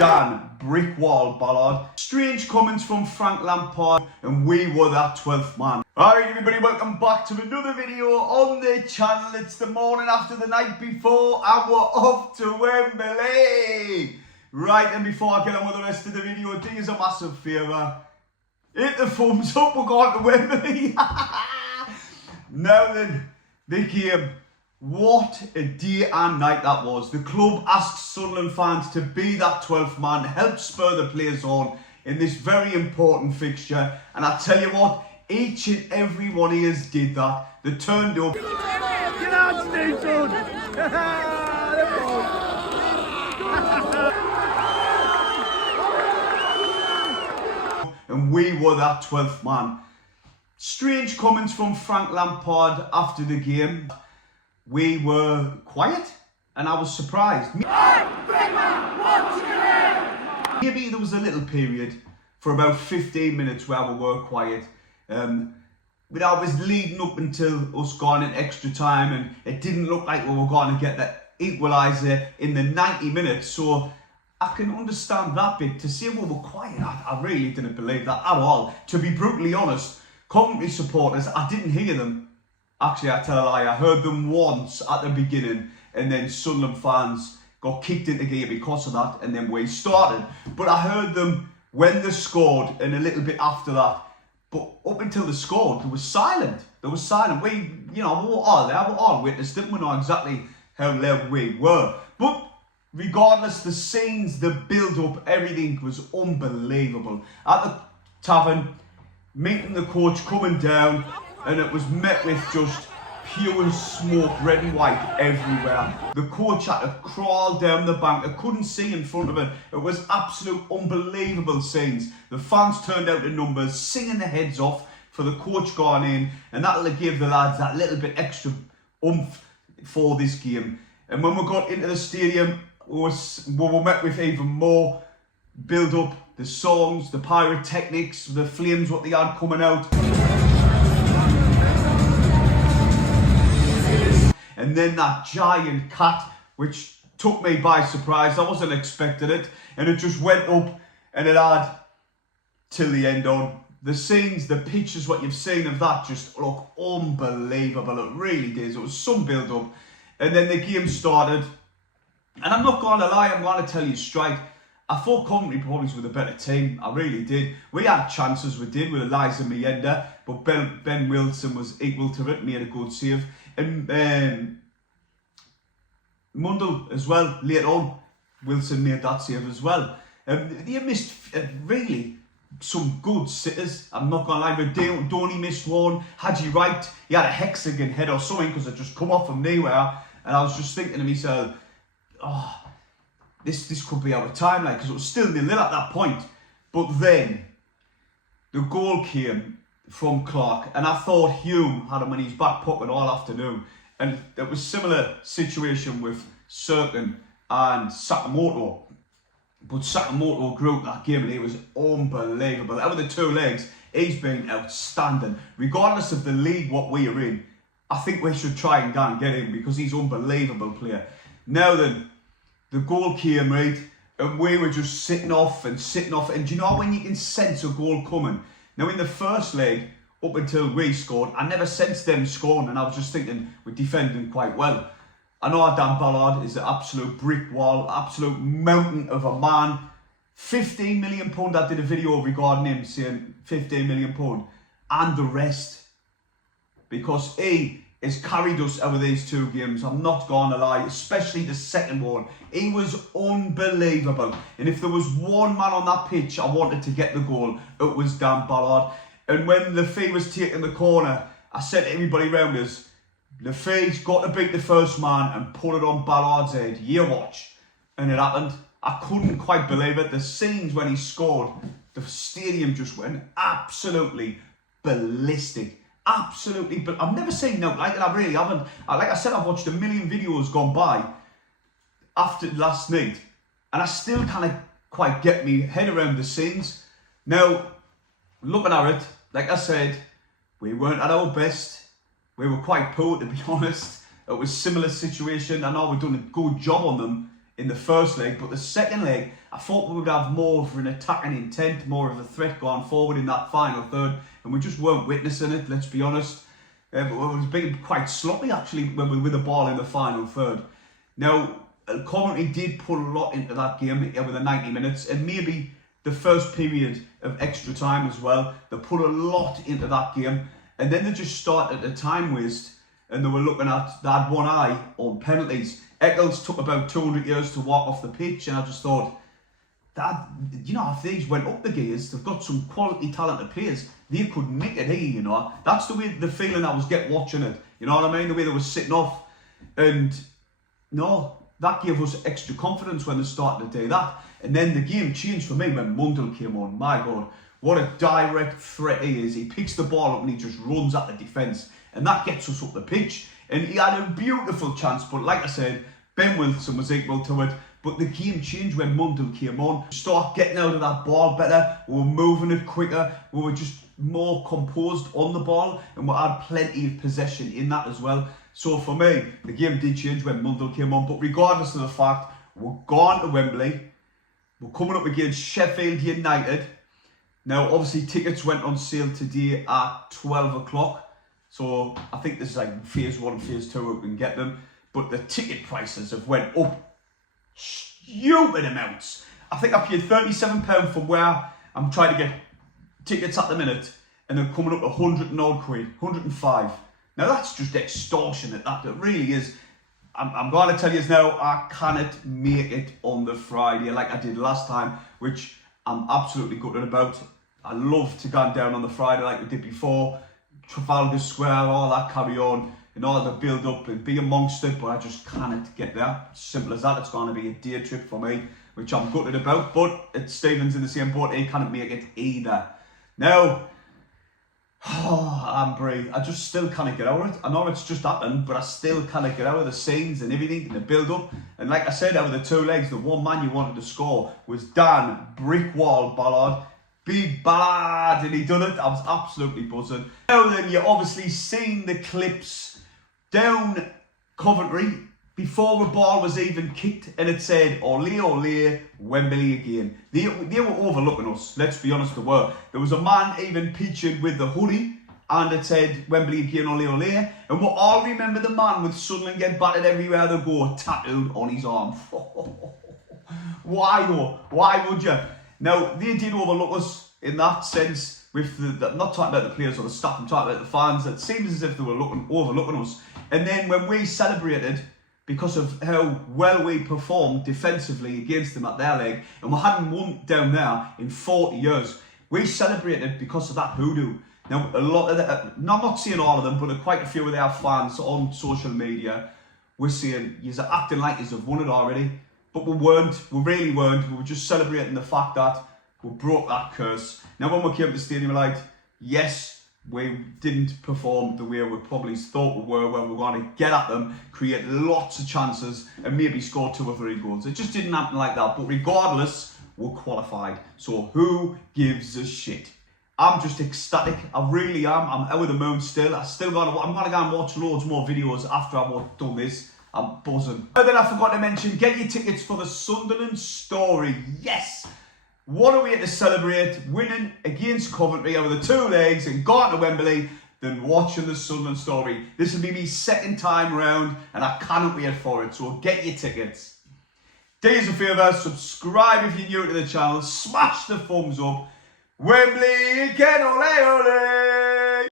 Dan brick wall ballad. Strange comments from Frank Lampard, and we were that 12th man. Alright everybody, welcome back to another video on the channel. It's the morning after the night before and we're off to Wembley. Right, and before I get on with the rest of the video, do us a massive favour. Hit the thumbs up, we're going to Wembley. Now then, the game. What a day and night that was. The club asked Sunderland fans to be that 12th man, help spur the players on in this very important fixture. And I tell you what, each and every one of us did that. They turned up. Get out, Steve! And we were that 12th man. Strange comments from Frank Lampard after the game. We were quiet and I was surprised. Maybe there was a little period for about 15 minutes where we were quiet. But I was leading up until us going in extra time, and it didn't look like we were going to get that equaliser in the 90 minutes. So I can understand that bit. To say we were quiet, I really didn't believe that at all. To be brutally honest, Coventry supporters, I didn't hear them. Actually, I tell a lie, I heard them once at the beginning, and then Sunderland fans got kicked into gear because of that, and then we started. But I heard them when they scored and a little bit after that. But up until they scored, they were silent. They were silent. We were all there, we all witnessed it. We know exactly how loud we were. But regardless, the scenes, the build-up, everything was unbelievable. At the tavern, meeting the coach coming down, and it was met with just pure smoke, red and white everywhere. The coach had to crawl down the bank. I couldn't see in front of it. It was absolute unbelievable scenes. The fans turned out in numbers, singing their heads off for the coach going in, and that'll give the lads that little bit extra oomph for this game. And when we got into the stadium, we were met with even more build-up. The songs, the pyrotechnics, the flames, what they had coming out. And then that giant cat, which took me by surprise. I wasn't expecting it. And it just went up and it had till the end on. The scenes, the pictures, what you've seen of that just look unbelievable. It really did. It was some build-up. And then the game started. And I'm not going to lie, I'm going to tell you straight. I thought Coventry probably were the better team. I really did. We had chances, we did, with Eliza Mienda. But Ben Wilson was equal to it, made a good save. And Mundell as well, later on, Wilson made that save as well. They missed really some good sitters. I'm not going to lie, but Donny missed one. Hadji Wright, he had a hexagon head or something because it just come off from nowhere. And I was just thinking to myself, oh, this could be our time, like, because it was still 0-0 at that point. But then the goal came from Clark, and I thought Hume had him in his back pocket all afternoon. And it was similar situation with Serkin and Sakamoto. But Sakamoto grew up that game and he was unbelievable. Out of the two legs, he's been outstanding. Regardless of the league what we are in, I think we should try and go and get him because he's an unbelievable player. Now then, the goal came, right, and we were just sitting off. And do you know when you can sense a goal coming? Now in the first leg, up until we scored, I never sensed them scoring, and I was just thinking we're defending quite well. I know Dan Ballard is an absolute brick wall, absolute mountain of a man. £15 million, I did a video regarding him saying £15 million, and the rest. Because he has carried us over these two games, I'm not going to lie, especially the second one. He was unbelievable. And if there was one man on that pitch I wanted to get the goal, it was Dan Ballard. And when Lafay was taking the corner, I said to everybody around us, Lafay's got to beat the first man and put it on Ballard's head. You watch. And it happened. I couldn't quite believe it. The scenes when he scored, the stadium just went absolutely ballistic. Absolutely, but I've never seen nothing like it. I really haven't. Like I said, I've watched a million videos gone by after last night, and I still kind of quite get me head around the scenes. Now, looking at it, like I said, we weren't at our best. We were quite poor, to be honest. It was a similar situation. I know we've done a good job on them in the first leg, but the second leg, I thought we would have more of an attacking intent, more of a threat going forward in that final third, and we just weren't witnessing it, let's be honest. But it was being quite sloppy actually when we were with the ball in the final third. Now, Coventry did put a lot into that game with the 90 minutes, and maybe the first period of extra time as well. They put a lot into that game, and then they just started a time waste, and they were looking at, they had one eye on penalties. Eccles took about 200 years to walk off the pitch, and I just thought, that, you know, if these went up the gears, they've got some quality, talented players, they could nick it here, you know. That's the way, the feeling I was getting watching it, you know what I mean? The way they were sitting off, and no, that gave us extra confidence when they started to do that. And then the game changed for me when Mundell came on. My God, what a direct threat he is. He picks the ball up and he just runs at the defence. And that gets us up the pitch. And he had a beautiful chance, but like I said, Ben Wilson was equal to it. But the game changed when Mundell came on. Start getting out of that ball better. We were moving it quicker. We were just more composed on the ball. And we had plenty of possession in that as well. So for me, the game did change when Mundell came on. But regardless of the fact, we're gone to Wembley. We're coming up against Sheffield United. Now, obviously, tickets went on sale today at 12 o'clock. So I think this is like phase 1, phase 2, we can get them. But the ticket prices have went up stupid amounts. I think I paid £37 from where I'm trying to get tickets at the minute. And they're coming up to 100 and odd quid, 105. Now, that's just extortionate. That it really is. I'm going to tell you now, I cannot make it on the Friday like I did last time, which I'm absolutely gutted about. I love to go down on the Friday like we did before, Trafalgar Square, all that carry on, and all the build up and be amongst it, but I just cannot get there. Simple as that. It's going to be a day trip for me, which I'm gutted about, but it's Stephen's in the same boat. He can't make it either. Now, I'm brave. I just still can't get out of it. I know it's just happened, but I still can't get out of the scenes and everything and the build up. And like I said, out of the 2 legs, the one man you wanted to score was Dan Brickwall Ballard. Big Ballard, and he done it. I was absolutely buzzing. Now then, you obviously seen the clips down Coventry before the ball was even kicked, and it said, ole, ole, Wembley again. They were overlooking us, let's be honest, they were. There was a man even pictured with the hoodie, and it said, Wembley again, ole, ole. And we all remember the man with Sunderland get battered everywhere they go, tattooed on his arm. Why though? Why would you? Now, they did overlook us in that sense, with I'm not talking about the players or the staff, I'm talking about the fans. It seems as if they were overlooking us. And then when we celebrated, because of how well we performed defensively against them at their leg, and we hadn't won down there in 40 years. We celebrated because of that hoodoo. Now, a lot of I'm not saying all of them, but quite a few of their fans on social media were saying, you're acting like you've won it already. But we weren't, we really weren't. We were just celebrating the fact that we broke that curse. Now, when we came to the stadium, we're like, yes, we didn't perform the way we probably thought we were, where we were going to get at them, create lots of chances, and maybe score 2 or 3 goals. It just didn't happen like that. But regardless, we're qualified. So who gives a shit? I'm just ecstatic. I really am. I'm out of the moon still. I'm going to go and watch loads more videos after I've done this. I'm buzzing. And then I forgot to mention, get your tickets for the Sunderland story. Yes! What a way to celebrate winning against Coventry over the 2 legs and going to Wembley than watching the Sunderland story. This will be my 2nd time round and I cannot wait for it. So get your tickets. Do us a favour, subscribe if you're new to the channel, smash the thumbs up. Wembley again, ole ole!